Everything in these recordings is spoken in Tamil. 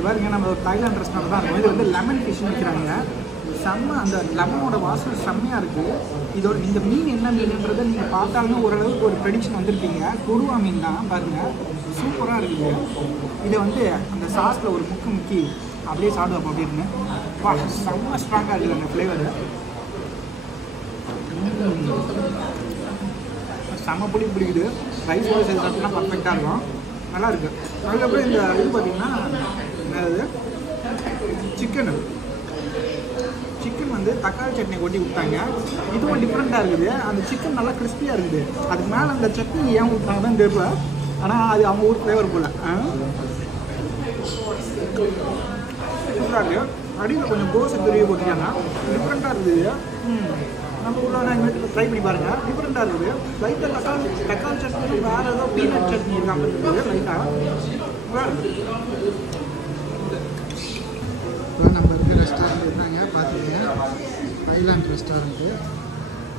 இது பாருங்க நம்ம ஒரு தாய்லாந்து ரெஸ்டாரண்ட் தான் இருக்கும். இது வந்து லெமன் ஃபிஷ் விற்கிறாங்க. செம்ம அந்த லெமனோட வாசனை செம்மையாக இருக்குது. இதோட இந்த மீன் என்ன மீனுன்றதை நீங்கள் பார்த்தாலுமே ஓரளவுக்கு ஒரு ப்ரெடிக்ஷன் வந்திருப்பீங்க. கொடுவா மீன் தான் பாருங்கள், சூப்பராக இருக்குது. இதை வந்து அந்த சாஸில் ஒரு முக்கி அப்படியே சாப்பிடுவோம் அப்படின்னு. வா, செம்ம ஸ்ட்ராங்காக இருக்குது அந்த ஃப்ளேவரு. செம்ம பிடிக்குது. ரைஸோட சேர்த்து சாப்பிட்டா பர்ஃபெக்டாக இருக்கும், நல்லா இருக்குது. அதுக்கப்புறம் இந்த இது பார்த்திங்கன்னா என்னது சிக்கன் வந்து தக்காளி சட்னி கொட்டி விட்டாங்க. இதுவும் டிஃப்ரெண்ட்டாக இருக்குது. அந்த சிக்கன் நல்லா கிறிஸ்பியாக இருக்குது. அதுக்கு மேலே அந்த சட்னி ஏன் விட்டாங்க தான் தெரியல, ஆனால் அது அவங்க ஊர் ஃப்ளேவர் போல் சூப்பராக இருக்குது. அடியில் கொஞ்சம் தோசை பெரிய போட்டிருக்காங்க, டிஃப்ரெண்ட்டாக இருக்குது. நம்ம ஊரில் இனிமேட்டு ட்ரை பண்ணி பாருங்கள், டிஃப்ரெண்ட்டாக இருக்குது. லைட்டாக தக்காளி சட்னி வேறு ஏதோ பீனட் சட்னி இருக்காமல் இருக்குது லைட்டாக. இப்போ நம்ம இருக்க ரெஸ்டாரண்ட் இருந்தாங்க பார்த்தீங்கன்னா தாய்லாந்து ரெஸ்டாரண்ட்டு.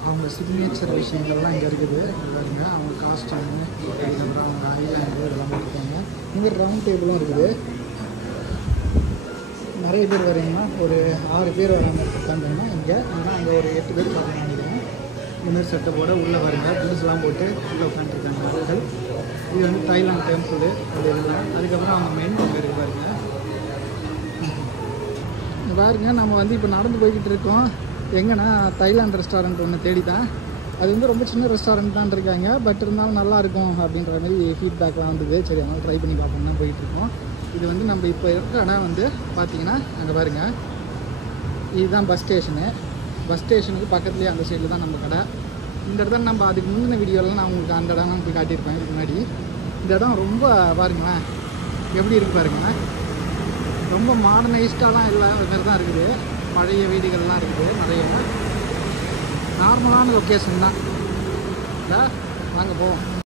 அவங்க சிக்னேச்சர் விஷயங்கள்லாம் இங்கே இருக்குது. இல்லைங்க அவங்க காஸ்டியூமு, அதுக்கப்புறம் அவங்க ஐலாண்டு இதெல்லாம் இருக்காங்க. இங்கே ரவுண்ட் டேபிளும் இருக்குது. நிறைய பேர் வரீங்கன்னா ஒரு 6 பேர் வராங்க உட்காந்துங்கன்னா இங்கே. ஆனால் அங்கே ஒரு 8 பேர் பார்த்தீங்கன்னா நினைக்கிறேன். இந்தமாதிரி செட்டப்போட உள்ளே வருங்க, ஜூஸ்லாம் போட்டு உள்ளே உட்காந்துருக்காங்க மக்கள். இது வந்து தாய்லாந்து டெம்பிள் அது எல்லாம். அதுக்கப்புறம் அவங்க மெயின் அங்கே இருக்கு பாருங்க. பாருங்க நம்ம வந்து இப்போ நடந்து போய்கிட்டு இருக்கோம். எங்கன்னா தாய்லாந்து ரெஸ்டாரண்ட் ஒன்று தேடி தான். அது வந்து ரொம்ப சின்ன ரெஸ்டாரண்ட் தான் இருக்காங்க, பட் இருந்தாலும் நல்லாயிருக்கும் அப்படின்ற மாதிரி ஃபீட்பேக்லாம் வந்தது. சரி அதனால் ட்ரை பண்ணி பார்ப்போம் தான் போயிட்டுருக்கோம். இது வந்து நம்ம இப்போ இருக்க இடம் வந்து பார்த்திங்கன்னா அங்கே பாருங்கள், இதுதான் பஸ் ஸ்டேஷனு. பஸ் ஸ்டேஷனுக்கு பக்கத்துலேயே அந்த சைடில் தான் நம்ம கடை. இந்த இடத்துல நம்ம அதுக்கு முந்தின வீடியோலாம் நான் உங்களுக்கு அந்த இடம்லாம் போய் காட்டியிருப்பேன் இதுக்கு முன்னாடி. இந்த இடம் ரொம்ப பாருங்களேன் எப்படி இருக்குது பாருங்களேன். ரொம்ப மாடர்னைஸ்டாலாம் இல்லை, அது மாதிரி தான் இருக்குது. பழைய வீடுகள்லாம் இருக்குது நிறைய. நார்மலான லொக்கேஷன் தான். இல்லை வாங்க போவோம்.